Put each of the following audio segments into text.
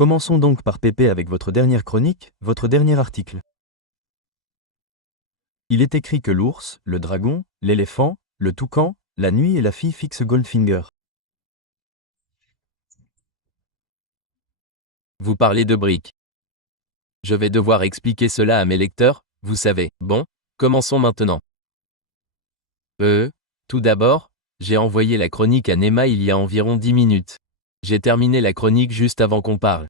Commençons donc par Pépé avec votre dernière chronique, votre dernier article. Il est écrit que l'ours, le dragon, l'éléphant, le toucan, la nuit et la fille fixent Goldfinger. Vous parlez de briques. Je vais devoir expliquer cela à mes lecteurs, vous savez. Bon, commençons maintenant. Tout d'abord, j'ai envoyé la chronique à Nema il y a environ 10 minutes. J'ai terminé la chronique juste avant qu'on parle.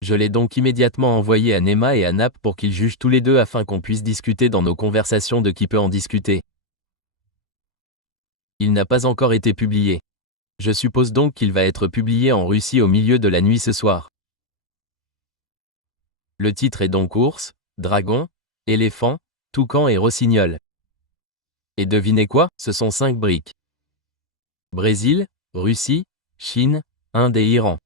Je l'ai donc immédiatement envoyé à Nema et à Nap pour qu'ils jugent tous les deux afin qu'on puisse discuter dans nos conversations de qui peut en discuter. Il n'a pas encore été publié. Je suppose donc qu'il va être publié en Russie au milieu de la nuit ce soir. Le titre est donc ours, dragon, éléphant, toucan et rossignol. Et devinez quoi, ce sont 5 briques. Brésil, Russie, Chine, Inde et Iran.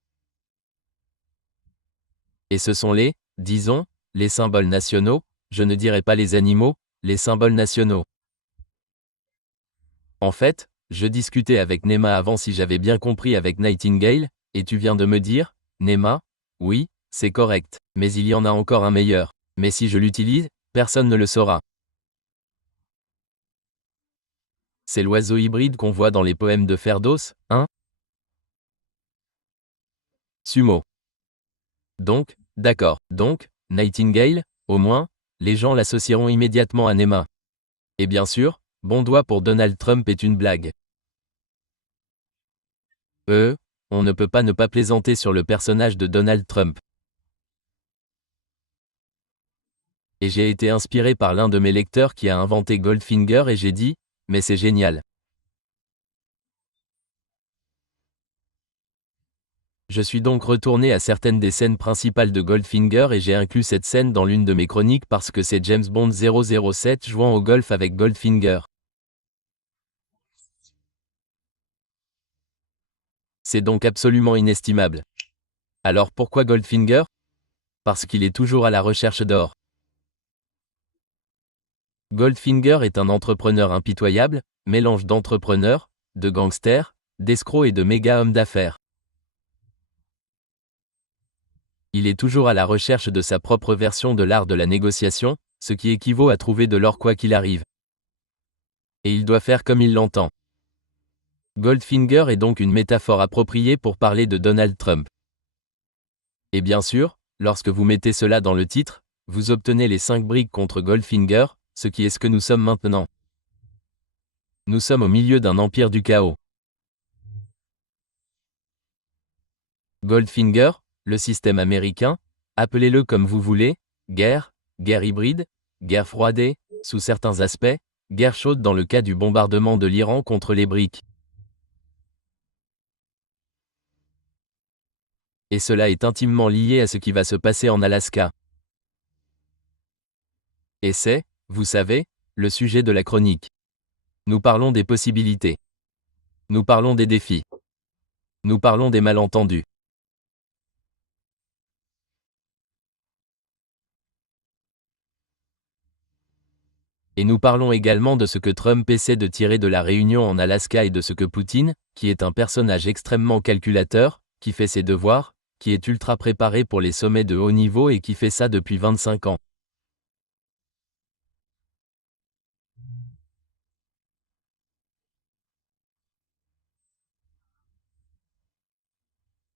Et ce sont disons, les symboles nationaux, je ne dirais pas les animaux, les symboles nationaux. En fait, je discutais avec Nema avant si j'avais bien compris avec Nightingale, et tu viens de me dire, Nema, oui, c'est correct, mais il y en a encore un meilleur. Mais si je l'utilise, personne ne le saura. C'est l'oiseau hybride qu'on voit dans les poèmes de Ferdos, hein? Sumo. Donc, d'accord, donc, Nightingale, au moins, les gens l'associeront immédiatement à Nema. Et bien sûr, bon doigt pour Donald Trump est une blague. On ne peut pas ne pas plaisanter sur le personnage de Donald Trump. Et j'ai été inspiré par l'un de mes lecteurs qui a inventé Goldfinger et j'ai dit, mais c'est génial. Je suis donc retourné à certaines des scènes principales de Goldfinger et j'ai inclus cette scène dans l'une de mes chroniques parce que c'est James Bond 007 jouant au golf avec Goldfinger. C'est donc absolument inestimable. Alors pourquoi Goldfinger? Parce qu'il est toujours à la recherche d'or. Goldfinger est un entrepreneur impitoyable, mélange d'entrepreneur, de gangster, d'escroc et de méga homme d'affaires. Il est toujours à la recherche de sa propre version de l'art de la négociation, ce qui équivaut à trouver de l'or quoi qu'il arrive. Et il doit faire comme il l'entend. Goldfinger est donc une métaphore appropriée pour parler de Donald Trump. Et bien sûr, lorsque vous mettez cela dans le titre, vous obtenez les 5 briques contre Goldfinger, ce qui est ce que nous sommes maintenant. Nous sommes au milieu d'un empire du chaos. Goldfinger, le système américain, appelez-le comme vous voulez, guerre hybride, guerre froide, sous certains aspects, guerre chaude dans le cas du bombardement de l'Iran contre les briques. Et cela est intimement lié à ce qui va se passer en Alaska. Et c'est, vous savez, le sujet de la chronique. Nous parlons des possibilités. Nous parlons des défis. Nous parlons des malentendus. Et nous parlons également de ce que Trump essaie de tirer de la réunion en Alaska et de ce que Poutine, qui est un personnage extrêmement calculateur, qui fait ses devoirs, qui est ultra préparé pour les sommets de haut niveau et qui fait ça depuis 25 ans.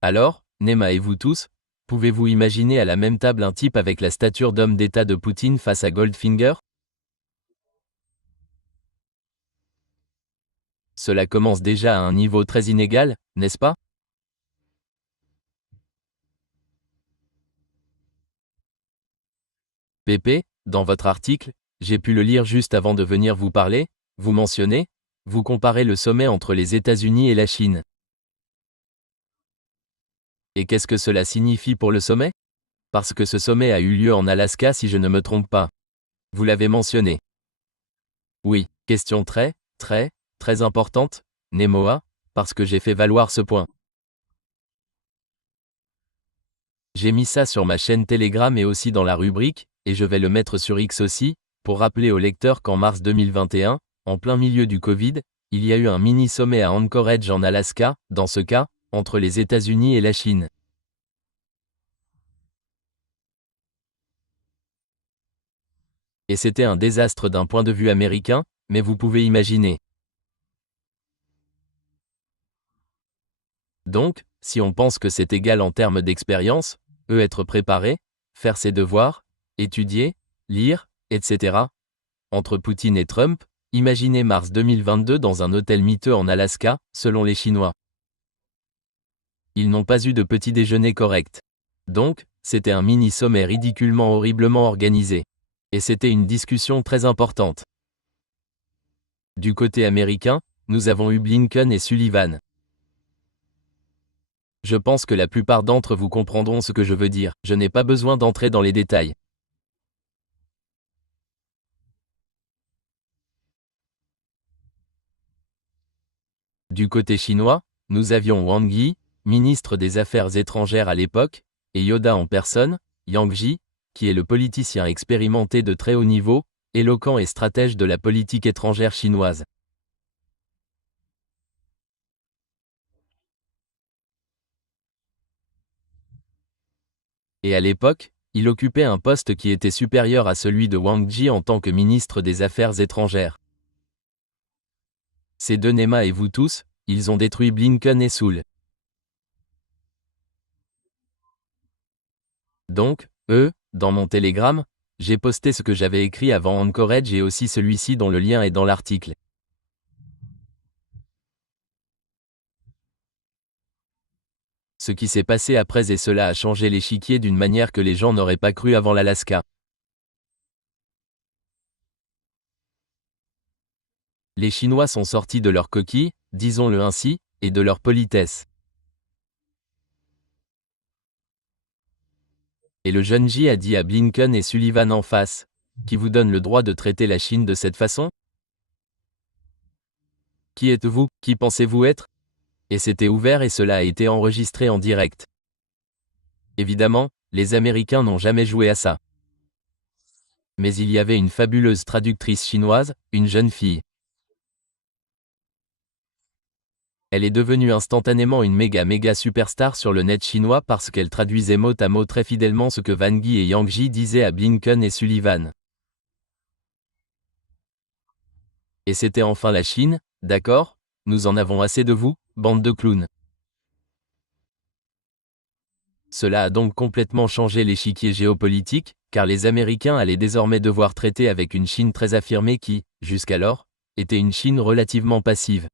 Alors, Nema et vous tous, pouvez-vous imaginer à la même table un type avec la stature d'homme d'État de Poutine face à Goldfinger? Cela commence déjà à un niveau très inégal, n'est-ce pas? Pépé, dans votre article, j'ai pu le lire juste avant de venir vous parler, vous mentionnez, vous comparez le sommet entre les États-Unis et la Chine. Et qu'est-ce que cela signifie pour le sommet? Parce que ce sommet a eu lieu en Alaska si je ne me trompe pas. Vous l'avez mentionné. Oui, question très importante, Nemoa, parce que j'ai fait valoir ce point. J'ai mis ça sur ma chaîne Telegram et aussi dans la rubrique, et je vais le mettre sur X aussi, pour rappeler aux lecteurs qu'en mars 2021, en plein milieu du Covid, il y a eu un mini-sommet à Anchorage en Alaska, dans ce cas, entre les États-Unis et la Chine. Et c'était un désastre d'un point de vue américain, mais vous pouvez imaginer. Donc, si on pense que c'est égal en termes d'expérience, être préparé, faire ses devoirs, étudier, lire, etc. Entre Poutine et Trump, imaginez mars 2022 dans un hôtel miteux en Alaska, selon les Chinois. Ils n'ont pas eu de petit déjeuner correct. Donc, c'était un mini-sommet ridiculement horriblement organisé. Et c'était une discussion très importante. Du côté américain, nous avons eu Blinken et Sullivan. Je pense que la plupart d'entre vous comprendront ce que je veux dire, je n'ai pas besoin d'entrer dans les détails. Du côté chinois, nous avions Wang Yi, ministre des Affaires étrangères à l'époque, et Yoda en personne, Yang Ji, qui est le politicien expérimenté de très haut niveau, éloquent et stratège de la politique étrangère chinoise. Et à l'époque, il occupait un poste qui était supérieur à celui de Wang Ji en tant que ministre des Affaires étrangères. Ces deux Nema et vous tous, ils ont détruit Blinken et Sul. Donc, dans mon télégramme, j'ai posté ce que j'avais écrit avant Anchorage et aussi celui-ci dont le lien est dans l'article. Ce qui s'est passé après et cela a changé l'échiquier d'une manière que les gens n'auraient pas cru avant l'Alaska. Les Chinois sont sortis de leur coquille, disons-le ainsi, et de leur politesse. Et le jeune Xi a dit à Blinken et Sullivan en face, qui vous donne le droit de traiter la Chine de cette façon? Qui êtes-vous, qui pensez-vous être? Et c'était ouvert et cela a été enregistré en direct. Évidemment, les Américains n'ont jamais joué à ça. Mais il y avait une fabuleuse traductrice chinoise, une jeune fille. Elle est devenue instantanément une méga superstar sur le net chinois parce qu'elle traduisait mot à mot très fidèlement ce que Wang Yi et Yang Ji disaient à Blinken et Sullivan. Et c'était enfin la Chine, d'accord? Nous en avons assez de vous, bande de clowns. Cela a donc complètement changé l'échiquier géopolitique, car les Américains allaient désormais devoir traiter avec une Chine très affirmée qui, jusqu'alors, était une Chine relativement passive.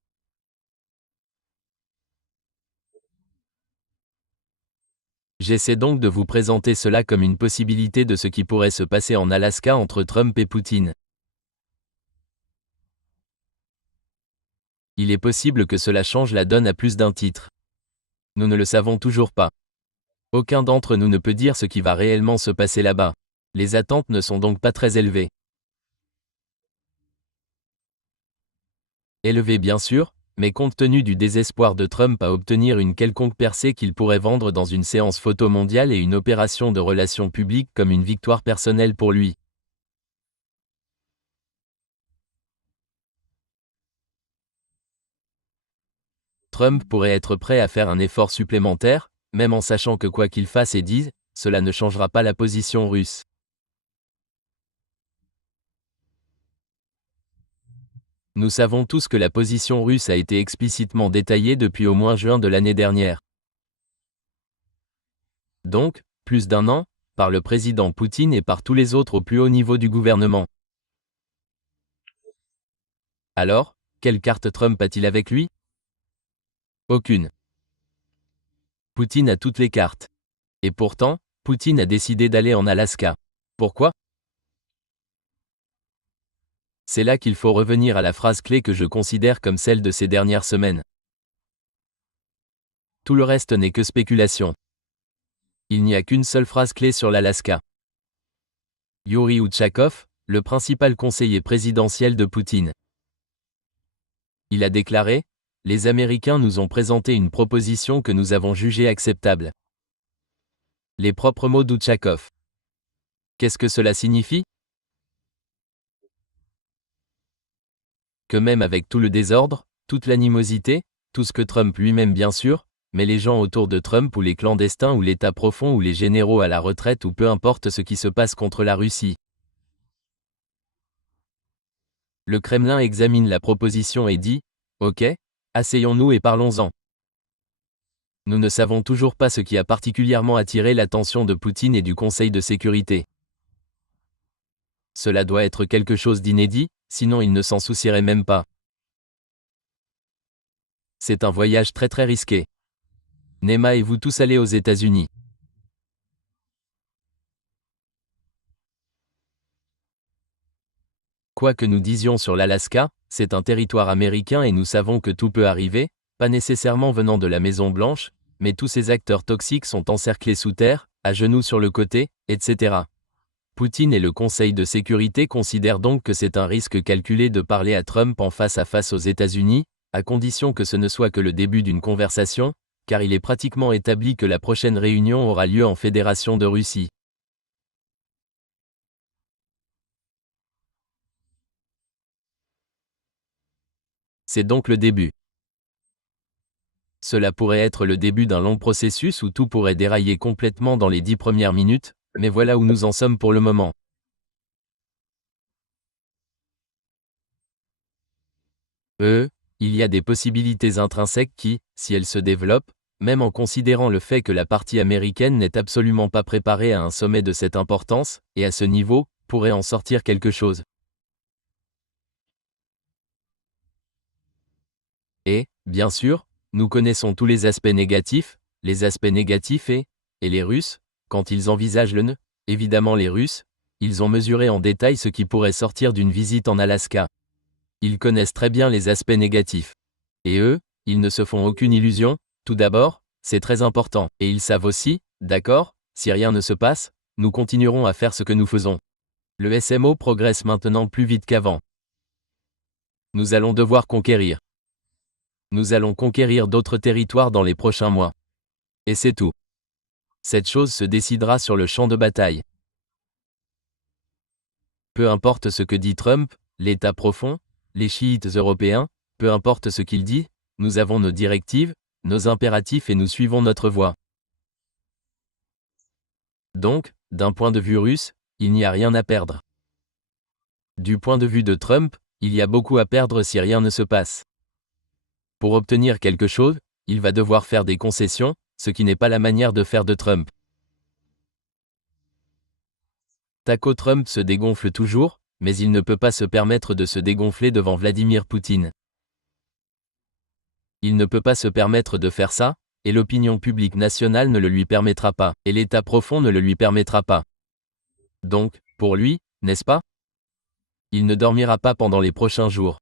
J'essaie donc de vous présenter cela comme une possibilité de ce qui pourrait se passer en Alaska entre Trump et Poutine. Il est possible que cela change la donne à plus d'un titre. Nous ne le savons toujours pas. Aucun d'entre nous ne peut dire ce qui va réellement se passer là-bas. Les attentes ne sont donc pas très élevées. Élevées bien sûr, mais compte tenu du désespoir de Trump à obtenir une quelconque percée qu'il pourrait vendre dans une séance photo mondiale et une opération de relations publiques comme une victoire personnelle pour lui. Trump pourrait être prêt à faire un effort supplémentaire, même en sachant que quoi qu'il fasse et dise, cela ne changera pas la position russe. Nous savons tous que la position russe a été explicitement détaillée depuis au moins juin de l'année dernière. Donc, plus d'un an, par le président Poutine et par tous les autres au plus haut niveau du gouvernement. Alors, quelle carte Trump a-t-il avec lui? Aucune. Poutine a toutes les cartes. Et pourtant, Poutine a décidé d'aller en Alaska. Pourquoi? C'est là qu'il faut revenir à la phrase clé que je considère comme celle de ces dernières semaines. Tout le reste n'est que spéculation. Il n'y a qu'une seule phrase clé sur l'Alaska. Yuri Utchakov, le principal conseiller présidentiel de Poutine. Il a déclaré: « Les Américains nous ont présenté une proposition que nous avons jugée acceptable. » Les propres mots d'Utchakov. Qu'est-ce que cela signifie? Que même avec tout le désordre, toute l'animosité, tout ce que Trump lui-même bien sûr, mais les gens autour de Trump ou les clandestins ou l'État profond ou les généraux à la retraite ou peu importe ce qui se passe contre la Russie. Le Kremlin examine la proposition et dit « Ok, asseyons-nous et parlons-en ». Nous ne savons toujours pas ce qui a particulièrement attiré l'attention de Poutine et du Conseil de sécurité. Cela doit être quelque chose d'inédit, sinon il ne s'en soucierait même pas. C'est un voyage très très risqué. Nema et vous tous allez aux États-Unis. Quoi que nous disions sur l'Alaska, c'est un territoire américain et nous savons que tout peut arriver, pas nécessairement venant de la Maison-Blanche, mais tous ces acteurs toxiques sont encerclés sous terre, à genoux sur le côté, etc. Poutine et le Conseil de sécurité considèrent donc que c'est un risque calculé de parler à Trump en face à face aux États-Unis, à condition que ce ne soit que le début d'une conversation, car il est pratiquement établi que la prochaine réunion aura lieu en Fédération de Russie. C'est donc le début. Cela pourrait être le début d'un long processus où tout pourrait dérailler complètement dans les 10 premières minutes, mais voilà où nous en sommes pour le moment. Il y a des possibilités intrinsèques qui, si elles se développent, même en considérant le fait que la partie américaine n'est absolument pas préparée à un sommet de cette importance, et à ce niveau, pourrait en sortir quelque chose. Et, bien sûr, nous connaissons tous les aspects négatifs et les Russes, quand ils envisagent évidemment les Russes, ils ont mesuré en détail ce qui pourrait sortir d'une visite en Alaska. Ils connaissent très bien les aspects négatifs. Et eux, ils ne se font aucune illusion, tout d'abord, c'est très important. Et ils savent aussi, d'accord, si rien ne se passe, nous continuerons à faire ce que nous faisons. Le SMO progresse maintenant plus vite qu'avant. Nous allons devoir conquérir. Nous allons conquérir d'autres territoires dans les prochains mois. Et c'est tout. Cette chose se décidera sur le champ de bataille. Peu importe ce que dit Trump, l'État profond, les chiites européens, peu importe ce qu'il dit, nous avons nos directives, nos impératifs et nous suivons notre voie. Donc, d'un point de vue russe, il n'y a rien à perdre. Du point de vue de Trump, il y a beaucoup à perdre si rien ne se passe. Pour obtenir quelque chose, il va devoir faire des concessions, ce qui n'est pas la manière de faire de Trump. Taco Trump se dégonfle toujours, mais il ne peut pas se permettre de se dégonfler devant Vladimir Poutine. Il ne peut pas se permettre de faire ça, et l'opinion publique nationale ne le lui permettra pas, et l'État profond ne le lui permettra pas. Donc, pour lui, n'est-ce pas? Il ne dormira pas pendant les prochains jours.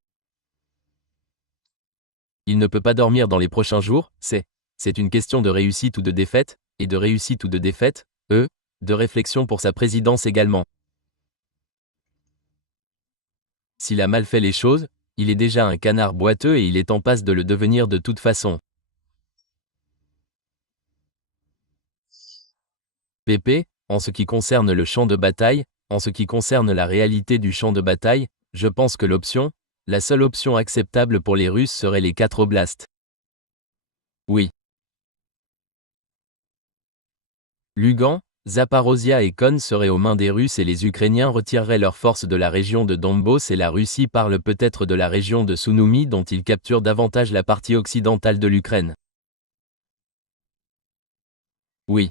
Il ne peut pas dormir dans les prochains jours, c'est une question de réussite ou de défaite, et de réussite ou de défaite, de réflexion pour sa présidence également. S'il a mal fait les choses, il est déjà un canard boiteux et il est en passe de le devenir de toute façon. PP, en ce qui concerne le champ de bataille, en ce qui concerne la réalité du champ de bataille, je pense que la seule option acceptable pour les Russes serait les 4 oblasts. Oui. Lugan, Zaporozhia et Kon seraient aux mains des Russes et les Ukrainiens retireraient leurs forces de la région de Donbass et la Russie parle peut-être de la région de Sounoumi dont ils capturent davantage la partie occidentale de l'Ukraine. Oui.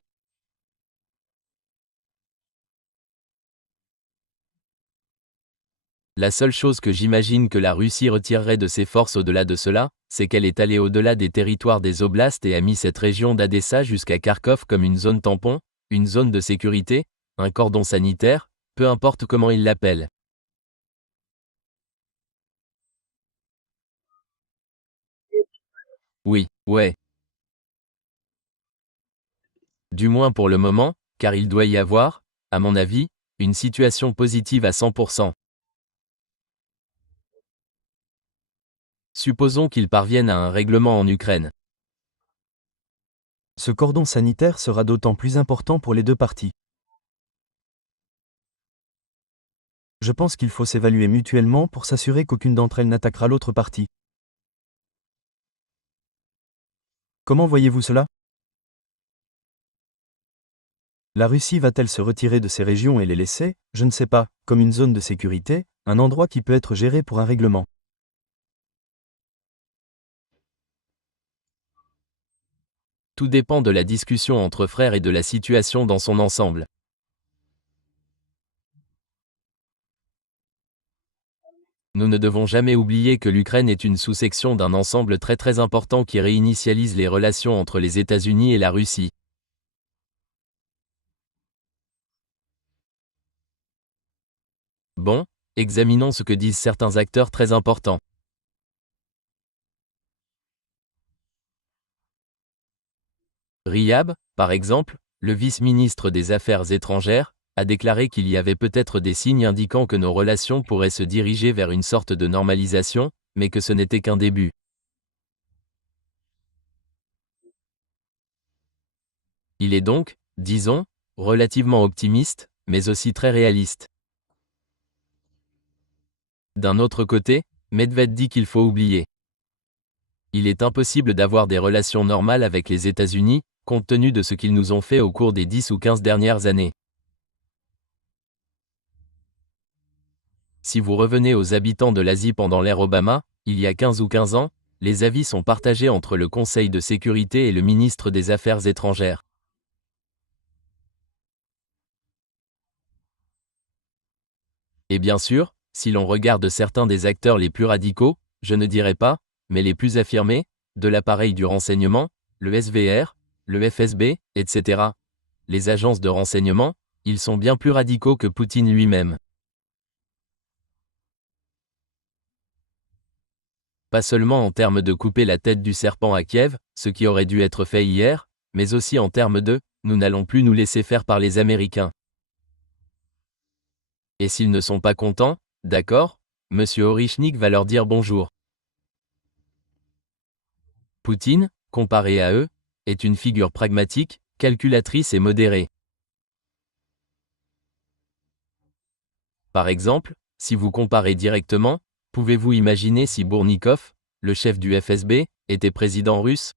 La seule chose que j'imagine que la Russie retirerait de ses forces au-delà de cela, c'est qu'elle est allée au-delà des territoires des oblasts et a mis cette région d'Adessa jusqu'à Kharkov comme une zone tampon, une zone de sécurité, un cordon sanitaire, peu importe comment ils l'appellent. Oui, ouais. Du moins pour le moment, car il doit y avoir, à mon avis, une situation positive à 100%. Supposons qu'ils parviennent à un règlement en Ukraine. Ce cordon sanitaire sera d'autant plus important pour les deux parties. Je pense qu'il faut s'évaluer mutuellement pour s'assurer qu'aucune d'entre elles n'attaquera l'autre partie. Comment voyez-vous cela? La Russie va-t-elle se retirer de ces régions et les laisser, je ne sais pas, comme une zone de sécurité, un endroit qui peut être géré pour un règlement? Tout dépend de la discussion entre frères et de la situation dans son ensemble. Nous ne devons jamais oublier que l'Ukraine est une sous-section d'un ensemble très important qui réinitialise les relations entre les États-Unis et la Russie. Bon, examinons ce que disent certains acteurs très importants. Riyab, par exemple, le vice-ministre des Affaires étrangères, a déclaré qu'il y avait peut-être des signes indiquant que nos relations pourraient se diriger vers une sorte de normalisation, mais que ce n'était qu'un début. Il est donc, disons, relativement optimiste, mais aussi très réaliste. D'un autre côté, Medved dit qu'il faut oublier. Il est impossible d'avoir des relations normales avec les États-Unis, compte tenu de ce qu'ils nous ont fait au cours des 10 ou 15 dernières années. Si vous revenez aux habitants de l'Asie pendant l'ère Obama, il y a 15 ou 15 ans, les avis sont partagés entre le Conseil de sécurité et le ministre des Affaires étrangères. Et bien sûr, si l'on regarde certains des acteurs les plus radicaux, je ne dirais pas, mais les plus affirmés, de l'appareil du renseignement, le SVR, le FSB, etc., les agences de renseignement, ils sont bien plus radicaux que Poutine lui-même. Pas seulement en termes de couper la tête du serpent à Kiev, ce qui aurait dû être fait hier, mais aussi en termes de « nous n'allons plus nous laisser faire par les Américains ». Et s'ils ne sont pas contents, d'accord, M. Orichnik va leur dire bonjour. Poutine, comparé à eux, est une figure pragmatique, calculatrice et modérée. Par exemple, si vous comparez directement, pouvez-vous imaginer si Bournikov, le chef du FSB, était président russe?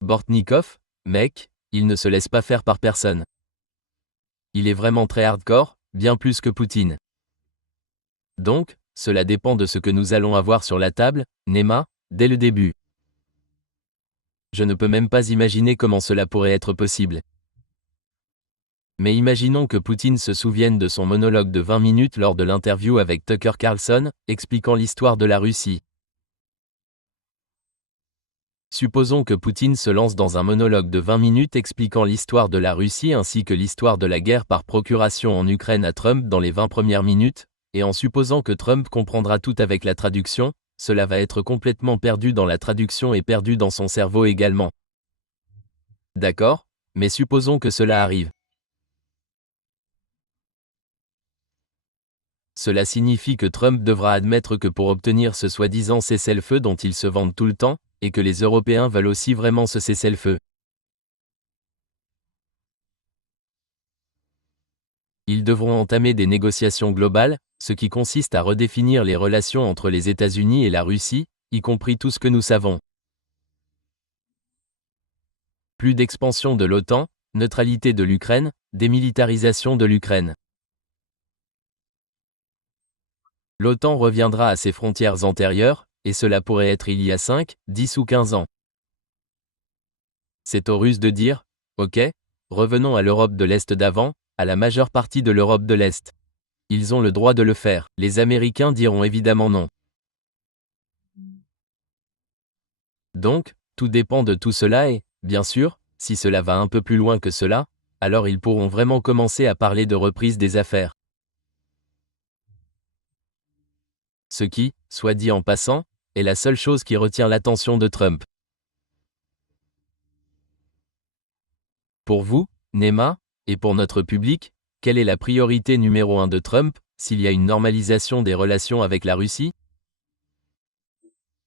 Bortnikov, mec, il ne se laisse pas faire par personne. Il est vraiment très hardcore, bien plus que Poutine. Donc, cela dépend de ce que nous allons avoir sur la table, Nema, dès le début. Je ne peux même pas imaginer comment cela pourrait être possible. Mais imaginons que Poutine se souvienne de son monologue de 20 minutes lors de l'interview avec Tucker Carlson, expliquant l'histoire de la Russie. Supposons que Poutine se lance dans un monologue de 20 minutes expliquant l'histoire de la Russie ainsi que l'histoire de la guerre par procuration en Ukraine à Trump dans les 20 premières minutes, et en supposant que Trump comprendra tout avec la traduction, cela va être complètement perdu dans la traduction et perdu dans son cerveau également. D'accord, mais supposons que cela arrive. Cela signifie que Trump devra admettre que pour obtenir ce soi-disant cessez-le-feu dont ils se vantent tout le temps, et que les Européens veulent aussi vraiment ce cessez-le-feu. Ils devront entamer des négociations globales, ce qui consiste à redéfinir les relations entre les États-Unis et la Russie, y compris tout ce que nous savons. Plus d'expansion de l'OTAN, neutralité de l'Ukraine, démilitarisation de l'Ukraine. L'OTAN reviendra à ses frontières antérieures, et cela pourrait être il y a 5, 10 ou 15 ans. C'est aux Russes de dire, ok, revenons à l'Europe de l'Est d'avant, à la majeure partie de l'Europe de l'Est. Ils ont le droit de le faire. Les Américains diront évidemment non. Donc, tout dépend de tout cela et, bien sûr, si cela va un peu plus loin que cela, alors ils pourront vraiment commencer à parler de reprise des affaires. Ce qui, soit dit en passant, est la seule chose qui retient l'attention de Trump. Pour vous, Nema, et pour notre public, quelle est la priorité numéro 1 de Trump, s'il y a une normalisation des relations avec la Russie?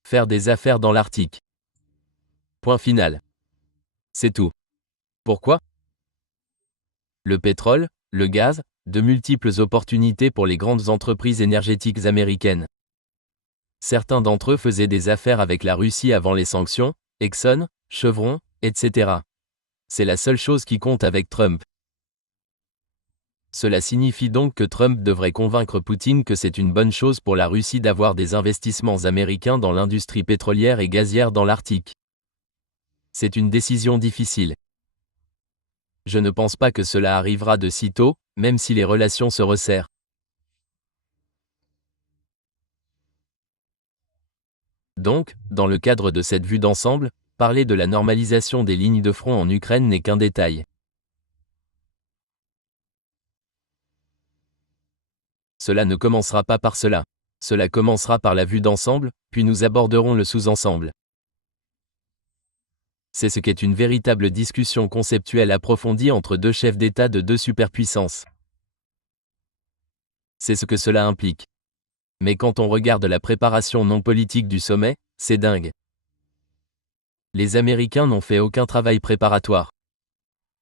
Faire des affaires dans l'Arctique. Point final. C'est tout. Pourquoi? Le pétrole, le gaz, de multiples opportunités pour les grandes entreprises énergétiques américaines. Certains d'entre eux faisaient des affaires avec la Russie avant les sanctions, Exxon, Chevron, etc. C'est la seule chose qui compte avec Trump. Cela signifie donc que Trump devrait convaincre Poutine que c'est une bonne chose pour la Russie d'avoir des investissements américains dans l'industrie pétrolière et gazière dans l'Arctique. C'est une décision difficile. Je ne pense pas que cela arrivera de sitôt, même si les relations se resserrent. Donc, dans le cadre de cette vue d'ensemble, parler de la normalisation des lignes de front en Ukraine n'est qu'un détail. Cela ne commencera pas par cela. Cela commencera par la vue d'ensemble, puis nous aborderons le sous-ensemble. C'est ce qu'est une véritable discussion conceptuelle approfondie entre deux chefs d'État de deux superpuissances. C'est ce que cela implique. Mais quand on regarde la préparation non politique du sommet, c'est dingue. Les Américains n'ont fait aucun travail préparatoire.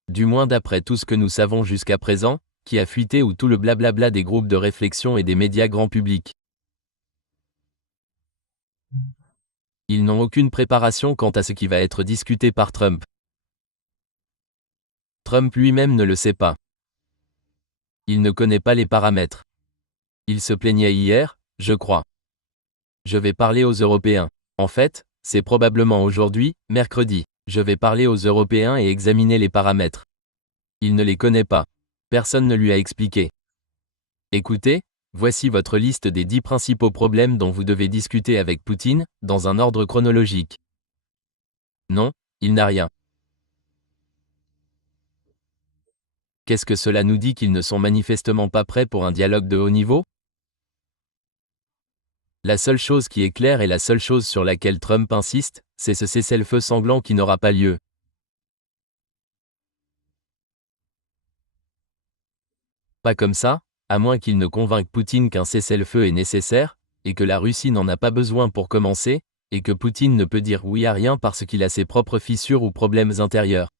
Du moins d'après tout ce que nous savons jusqu'à présent, qui a fuité ou tout le blablabla des groupes de réflexion et des médias grand public. Ils n'ont aucune préparation quant à ce qui va être discuté par Trump. Trump lui-même ne le sait pas. Il ne connaît pas les paramètres. Il se plaignait hier, je crois. Je vais parler aux Européens. En fait, c'est probablement aujourd'hui, mercredi. Je vais parler aux Européens et examiner les paramètres. Il ne les connaît pas. Personne ne lui a expliqué. Écoutez, voici votre liste des 10 principaux problèmes dont vous devez discuter avec Poutine, dans un ordre chronologique. Non, il n'a rien. Qu'est-ce que cela nous dit qu'ils ne sont manifestement pas prêts pour un dialogue de haut niveau? La seule chose qui est claire et la seule chose sur laquelle Trump insiste, c'est ce cessez-le-feu sanglant qui n'aura pas lieu. Pas comme ça, à moins qu'il ne convainque Poutine qu'un cessez-le-feu est nécessaire, et que la Russie n'en a pas besoin pour commencer, et que Poutine ne peut dire oui à rien parce qu'il a ses propres fissures ou problèmes intérieurs.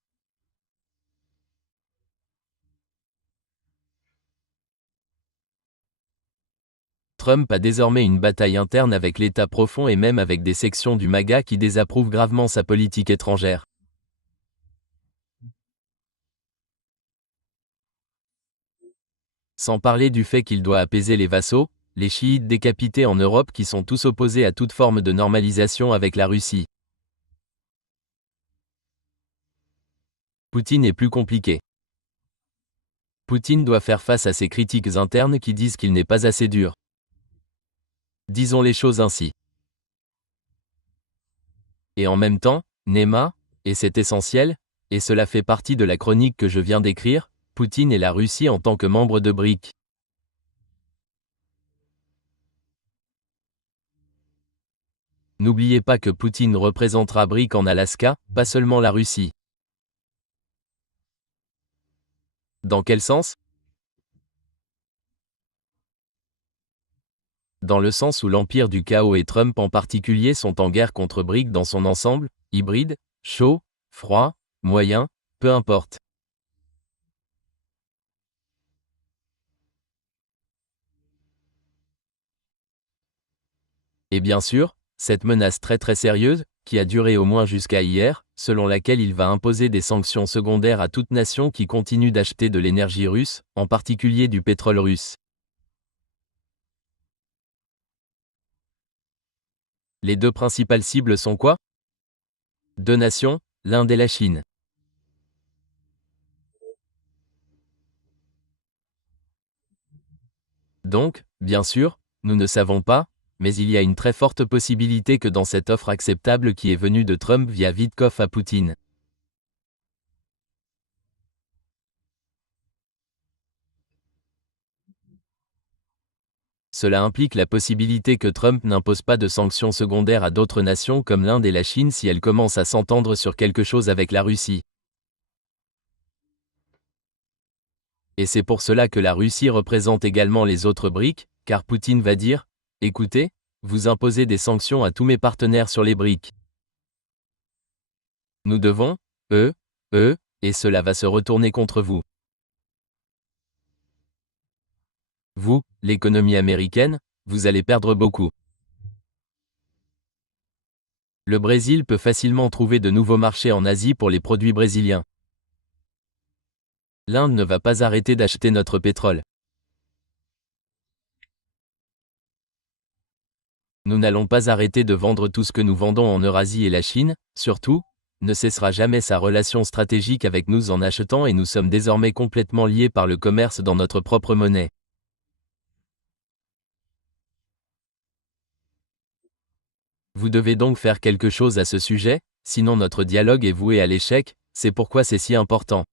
Trump a désormais une bataille interne avec l'État profond et même avec des sections du MAGA qui désapprouvent gravement sa politique étrangère. Sans parler du fait qu'il doit apaiser les vassaux, les chiites décapités en Europe qui sont tous opposés à toute forme de normalisation avec la Russie. Poutine est plus compliqué. Poutine doit faire face à ses critiques internes qui disent qu'il n'est pas assez dur. Disons les choses ainsi. Et en même temps, Nema, et c'est essentiel, et cela fait partie de la chronique que je viens d'écrire, Poutine et la Russie en tant que membres de BRIC. N'oubliez pas que Poutine représentera BRIC en Alaska, pas seulement la Russie. Dans quel sens? Dans le sens où l'empire du chaos et Trump en particulier sont en guerre contre BRIC dans son ensemble, hybride, chaud, froid, moyen, peu importe. Et bien sûr, cette menace très sérieuse, qui a duré au moins jusqu'à hier, selon laquelle il va imposer des sanctions secondaires à toute nation qui continue d'acheter de l'énergie russe, en particulier du pétrole russe. Les deux principales cibles sont quoi? Deux nations, l'Inde et la Chine. Donc, bien sûr, nous ne savons pas, mais il y a une très forte possibilité que dans cette offre acceptable qui est venue de Trump via Witkoff à Poutine. Cela implique la possibilité que Trump n'impose pas de sanctions secondaires à d'autres nations comme l'Inde et la Chine si elles commencent à s'entendre sur quelque chose avec la Russie. Et c'est pour cela que la Russie représente également les autres BRIC, car Poutine va dire, écoutez, vous imposez des sanctions à tous mes partenaires sur les BRIC. Nous devons, et cela va se retourner contre vous. Vous, l'économie américaine, vous allez perdre beaucoup. Le Brésil peut facilement trouver de nouveaux marchés en Asie pour les produits brésiliens. L'Inde ne va pas arrêter d'acheter notre pétrole. Nous n'allons pas arrêter de vendre tout ce que nous vendons en Eurasie, et la Chine, surtout, ne cessera jamais sa relation stratégique avec nous en achetant, et nous sommes désormais complètement liés par le commerce dans notre propre monnaie. Vous devez donc faire quelque chose à ce sujet, sinon notre dialogue est voué à l'échec, c'est pourquoi c'est si important.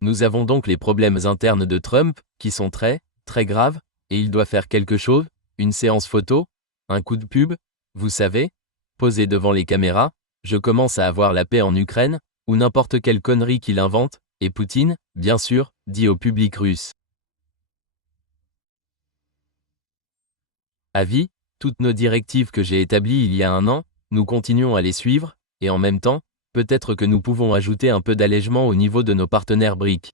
Nous avons donc les problèmes internes de Trump, qui sont très, très graves, et il doit faire quelque chose, une séance photo, un coup de pub, vous savez, posé devant les caméras, je commence à avoir la paix en Ukraine, ou n'importe quelle connerie qu'il invente, et Poutine, bien sûr, dit au public russe. Avis, toutes nos directives que j'ai établies il y a un an, nous continuons à les suivre, et en même temps, peut-être que nous pouvons ajouter un peu d'allègement au niveau de nos partenaires BRIC.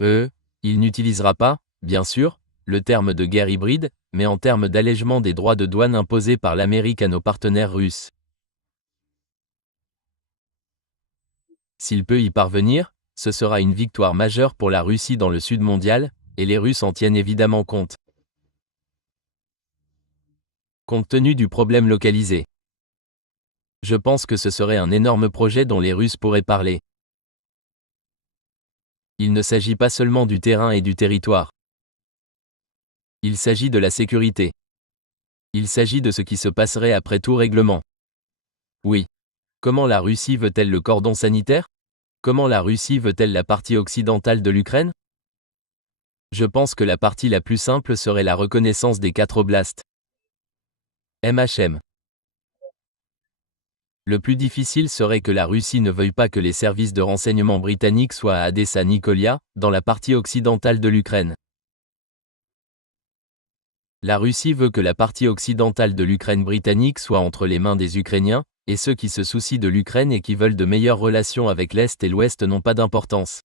Il n'utilisera pas, bien sûr, le terme de guerre hybride, mais en termes d'allègement des droits de douane imposés par l'Amérique à nos partenaires russes. S'il peut y parvenir, ce sera une victoire majeure pour la Russie dans le Sud mondial, et les Russes en tiennent évidemment compte. Compte tenu du problème localisé. Je pense que ce serait un énorme projet dont les Russes pourraient parler. Il ne s'agit pas seulement du terrain et du territoire. Il s'agit de la sécurité. Il s'agit de ce qui se passerait après tout règlement. Oui. Comment la Russie veut-elle le cordon sanitaire? Comment la Russie veut-elle la partie occidentale de l'Ukraine? Je pense que la partie la plus simple serait la reconnaissance des 4 oblasts. MHM. Le plus difficile serait que la Russie ne veuille pas que les services de renseignement britanniques soient à Adessa-Nicolia, dans la partie occidentale de l'Ukraine. La Russie veut que la partie occidentale de l'Ukraine britannique soit entre les mains des Ukrainiens, et ceux qui se soucient de l'Ukraine et qui veulent de meilleures relations avec l'Est et l'Ouest n'ont pas d'importance.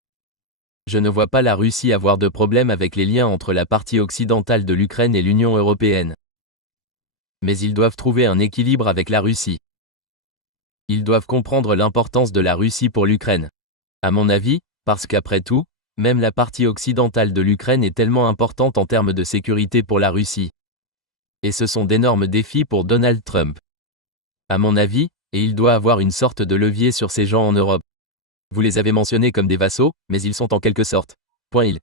Je ne vois pas la Russie avoir de problème avec les liens entre la partie occidentale de l'Ukraine et l'Union européenne. Mais ils doivent trouver un équilibre avec la Russie. Ils doivent comprendre l'importance de la Russie pour l'Ukraine. À mon avis, parce qu'après tout, même la partie occidentale de l'Ukraine est tellement importante en termes de sécurité pour la Russie. Et ce sont d'énormes défis pour Donald Trump. À mon avis, et il doit avoir une sorte de levier sur ces gens en Europe. Vous les avez mentionnés comme des vassaux, mais ils sont en quelque sorte. Ils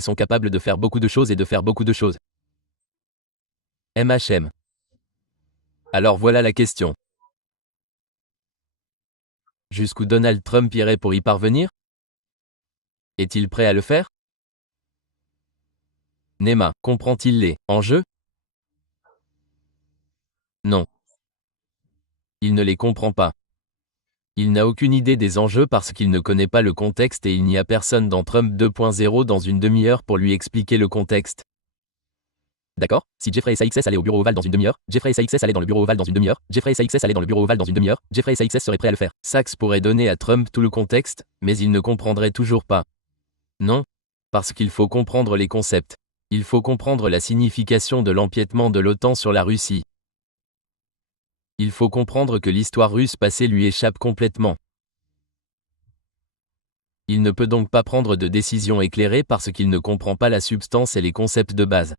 sont capables de faire beaucoup de choses et de faire beaucoup de choses. MHM. Alors voilà la question. Jusqu'où Donald Trump irait pour y parvenir? Est-il prêt à le faire? Nema, comprend-il les enjeux? Non. Il ne les comprend pas. Il n'a aucune idée des enjeux parce qu'il ne connaît pas le contexte et il n'y a personne dans Trump 2.0 dans une demi-heure pour lui expliquer le contexte. D'accord? Si Jeffrey SAXS allait au bureau Oval dans une demi-heure, Jeffrey SAXS allait dans le bureau Oval dans une demi-heure, Jeffrey SAXS allait dans le bureau Oval dans une demi-heure, Jeffrey SAXS serait prêt à le faire. Sachs pourrait donner à Trump tout le contexte, mais il ne comprendrait toujours pas. Non. Parce qu'il faut comprendre les concepts. Il faut comprendre la signification de l'empiètement de l'OTAN sur la Russie. Il faut comprendre que l'histoire russe passée lui échappe complètement. Il ne peut donc pas prendre de décision éclairée parce qu'il ne comprend pas la substance et les concepts de base.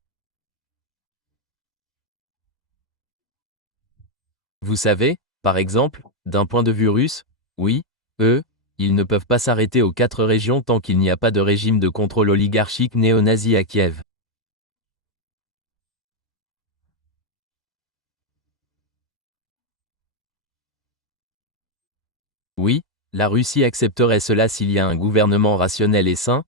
Vous savez, par exemple, d'un point de vue russe, oui, ils ne peuvent pas s'arrêter aux 4 régions tant qu'il n'y a pas de régime de contrôle oligarchique néo-nazi à Kiev. Oui, la Russie accepterait cela s'il y a un gouvernement rationnel et sain,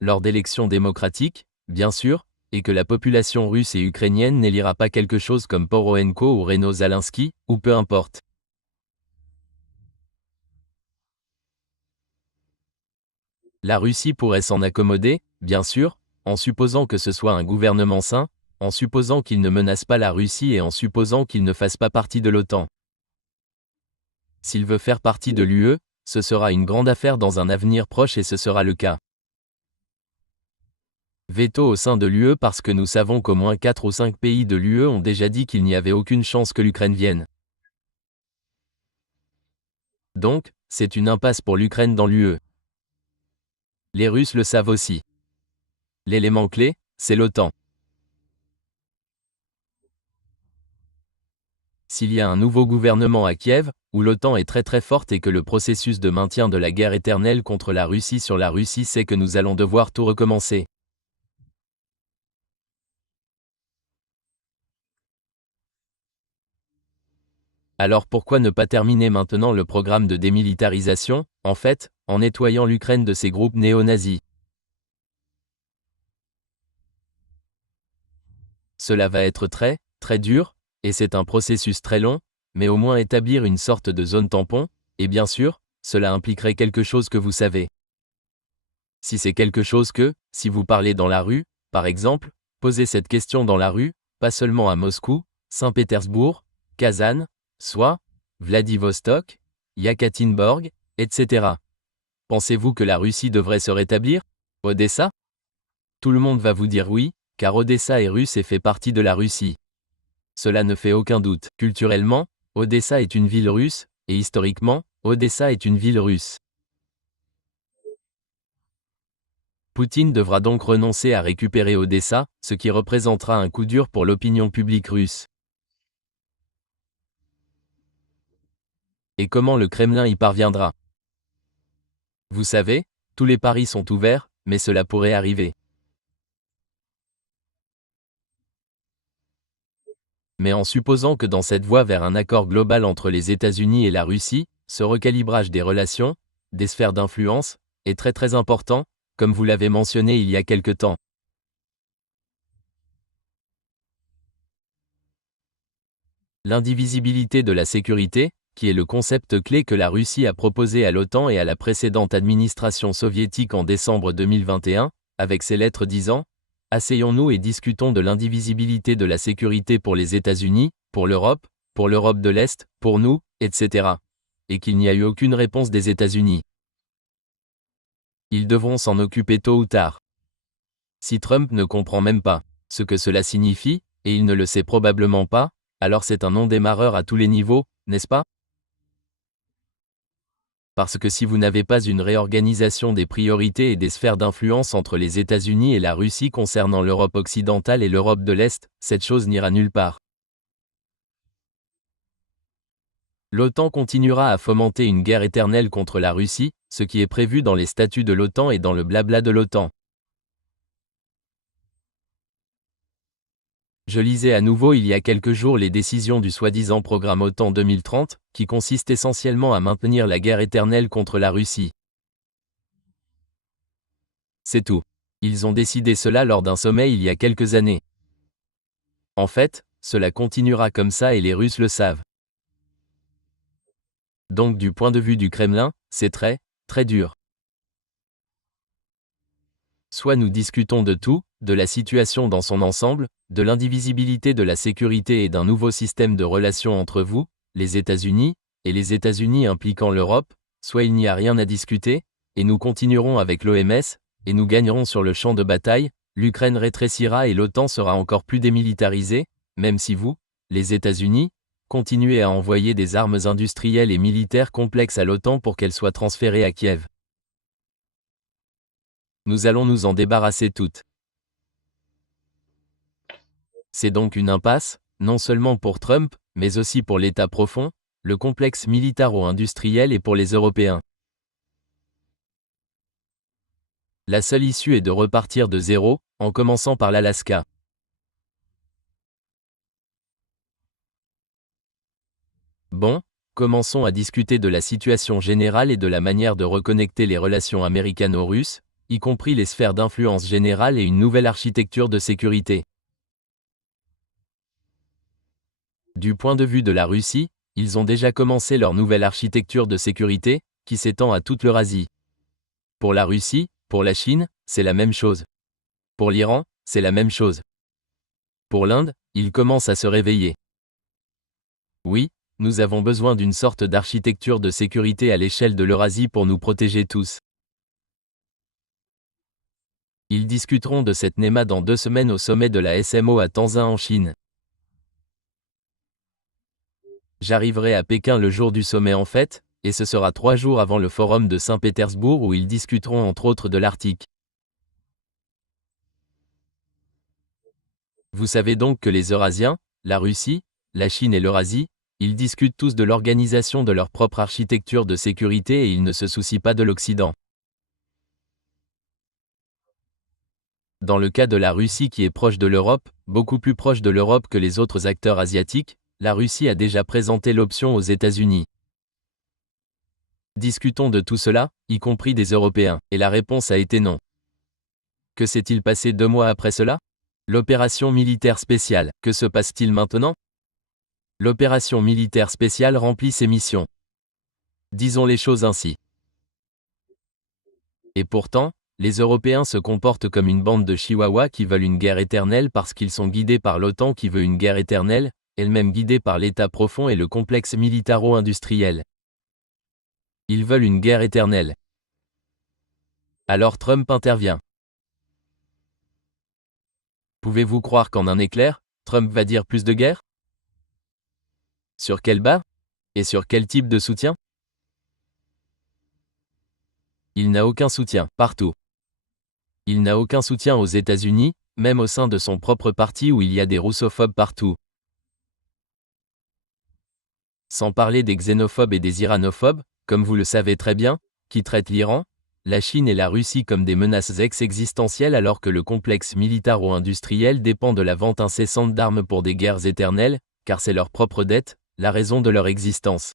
lors d'élections démocratiques, bien sûr, et que la population russe et ukrainienne n'élira pas quelque chose comme Poroshenko ou Reno Zelensky, ou peu importe. La Russie pourrait s'en accommoder, bien sûr, en supposant que ce soit un gouvernement sain, en supposant qu'il ne menace pas la Russie et en supposant qu'il ne fasse pas partie de l'OTAN. S'il veut faire partie de l'UE, ce sera une grande affaire dans un avenir proche et ce sera le cas. Veto au sein de l'UE parce que nous savons qu'au moins 4 ou 5 pays de l'UE ont déjà dit qu'il n'y avait aucune chance que l'Ukraine vienne. Donc, c'est une impasse pour l'Ukraine dans l'UE. Les Russes le savent aussi. L'élément clé, c'est l'OTAN. S'il y a un nouveau gouvernement à Kiev, où l'OTAN est très forte et que le processus de maintien de la guerre éternelle contre la Russie sur la Russie c'est que nous allons devoir tout recommencer. Alors pourquoi ne pas terminer maintenant le programme de démilitarisation, en fait, en nettoyant l'Ukraine de ces groupes néo-nazis? Cela va être très dur, et c'est un processus très long, mais au moins établir une sorte de zone tampon, et bien sûr, cela impliquerait quelque chose que vous savez. Si c'est quelque chose que, si vous parlez dans la rue, par exemple, posez cette question dans la rue, pas seulement à Moscou, Saint-Pétersbourg, Kazan, soit, Vladivostok, Yekaterinbourg, etc. Pensez-vous que la Russie devrait se rétablir? Odessa? Tout le monde va vous dire oui, car Odessa est russe et fait partie de la Russie. Cela ne fait aucun doute. Culturellement, Odessa est une ville russe, et historiquement, Odessa est une ville russe. Poutine devra donc renoncer à récupérer Odessa, ce qui représentera un coup dur pour l'opinion publique russe. Et comment le Kremlin y parviendra? Vous savez, tous les paris sont ouverts, mais cela pourrait arriver. Mais en supposant que dans cette voie vers un accord global entre les États-Unis et la Russie, ce recalibrage des relations, des sphères d'influence, est très important, comme vous l'avez mentionné il y a quelque temps. L'indivisibilité de la sécurité, qui est le concept clé que la Russie a proposé à l'OTAN et à la précédente administration soviétique en décembre 2021, avec ses lettres disant « Asseyons-nous et discutons de l'indivisibilité de la sécurité pour les États-Unis, pour l'Europe de l'Est, pour nous, etc. » et qu'il n'y a eu aucune réponse des États-Unis. Ils devront s'en occuper tôt ou tard. Si Trump ne comprend même pas ce que cela signifie, et il ne le sait probablement pas, alors c'est un non-démarreur à tous les niveaux, n'est-ce pas? Parce que si vous n'avez pas une réorganisation des priorités et des sphères d'influence entre les États-Unis et la Russie concernant l'Europe occidentale et l'Europe de l'Est, cette chose n'ira nulle part. L'OTAN continuera à fomenter une guerre éternelle contre la Russie, ce qui est prévu dans les statuts de l'OTAN et dans le blabla de l'OTAN. Je lisais à nouveau il y a quelques jours les décisions du soi-disant programme OTAN 2030, qui consiste essentiellement à maintenir la guerre éternelle contre la Russie. C'est tout. Ils ont décidé cela lors d'un sommet il y a quelques années. En fait, cela continuera comme ça et les Russes le savent. Donc du point de vue du Kremlin, c'est très dur. Soit nous discutons de tout, de la situation dans son ensemble, de l'indivisibilité de la sécurité et d'un nouveau système de relations entre vous, les États-Unis, et les États-Unis impliquant l'Europe, soit il n'y a rien à discuter, et nous continuerons avec l'OMS, et nous gagnerons sur le champ de bataille, l'Ukraine rétrécira et l'OTAN sera encore plus démilitarisée, même si vous, les États-Unis, continuez à envoyer des armes industrielles et militaires complexes à l'OTAN pour qu'elles soient transférées à Kiev. Nous allons nous en débarrasser toutes. C'est donc une impasse, non seulement pour Trump, mais aussi pour l'État profond, le complexe militaro-industriel et pour les Européens. La seule issue est de repartir de zéro, en commençant par l'Alaska. Bon, commençons à discuter de la situation générale et de la manière de reconnecter les relations américano-russes, y compris les sphères d'influence générale et une nouvelle architecture de sécurité. Du point de vue de la Russie, ils ont déjà commencé leur nouvelle architecture de sécurité, qui s'étend à toute l'Eurasie. Pour la Russie, pour la Chine, c'est la même chose. Pour l'Iran, c'est la même chose. Pour l'Inde, ils commencent à se réveiller. Oui, nous avons besoin d'une sorte d'architecture de sécurité à l'échelle de l'Eurasie pour nous protéger tous. Ils discuteront de cette NEMA dans 2 semaines au sommet de la SMO à Tianjin en Chine. J'arriverai à Pékin le jour du sommet en fait, et ce sera 3 jours avant le forum de Saint-Pétersbourg où ils discuteront entre autres de l'Arctique. Vous savez donc que les Eurasiens, la Russie, la Chine et l'Eurasie, ils discutent tous de l'organisation de leur propre architecture de sécurité et ils ne se soucient pas de l'Occident. Dans le cas de la Russie qui est proche de l'Europe, beaucoup plus proche de l'Europe que les autres acteurs asiatiques, la Russie a déjà présenté l'option aux États-Unis. Discutons de tout cela, y compris des Européens, et la réponse a été non. Que s'est-il passé 2 mois après cela? L'opération militaire spéciale, que se passe-t-il maintenant? L'opération militaire spéciale remplit ses missions. Disons les choses ainsi. Et pourtant, les Européens se comportent comme une bande de chihuahuas qui veulent une guerre éternelle parce qu'ils sont guidés par l'OTAN qui veut une guerre éternelle, elle-même guidée par l'État profond et le complexe militaro-industriel. Ils veulent une guerre éternelle. Alors Trump intervient. Pouvez-vous croire qu'en un éclair, Trump va dire plus de guerre? Sur quelle base? Et sur quel type de soutien? Il n'a aucun soutien, partout. Il n'a aucun soutien aux États-Unis, même au sein de son propre parti où il y a des russophobes partout. Sans parler des xénophobes et des iranophobes, comme vous le savez très bien, qui traitent l'Iran, la Chine et la Russie comme des menaces existentielles alors que le complexe militaro-industriel dépend de la vente incessante d'armes pour des guerres éternelles, car c'est leur propre dette, la raison de leur existence.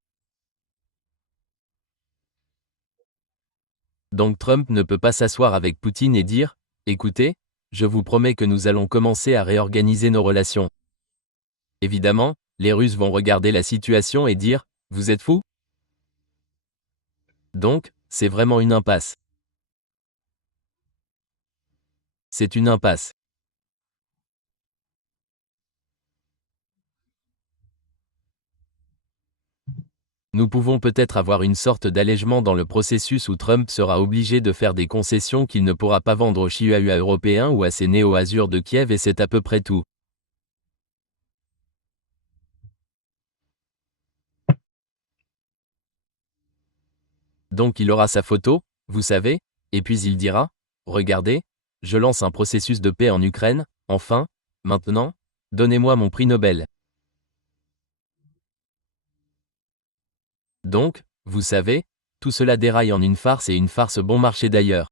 Donc Trump ne peut pas s'asseoir avec Poutine et dire « Écoutez, je vous promets que nous allons commencer à réorganiser nos relations. » Évidemment, les Russes vont regarder la situation et dire « Vous êtes fous ?» Donc, c'est vraiment une impasse. C'est une impasse. Nous pouvons peut-être avoir une sorte d'allègement dans le processus où Trump sera obligé de faire des concessions qu'il ne pourra pas vendre aux chihuahuas européens ou à ses néo-azurs de Kiev et c'est à peu près tout. Donc il aura sa photo, vous savez, et puis il dira « Regardez, je lance un processus de paix en Ukraine, enfin, maintenant, donnez-moi mon prix Nobel. » Donc, vous savez, tout cela déraille en une farce et une farce bon marché d'ailleurs.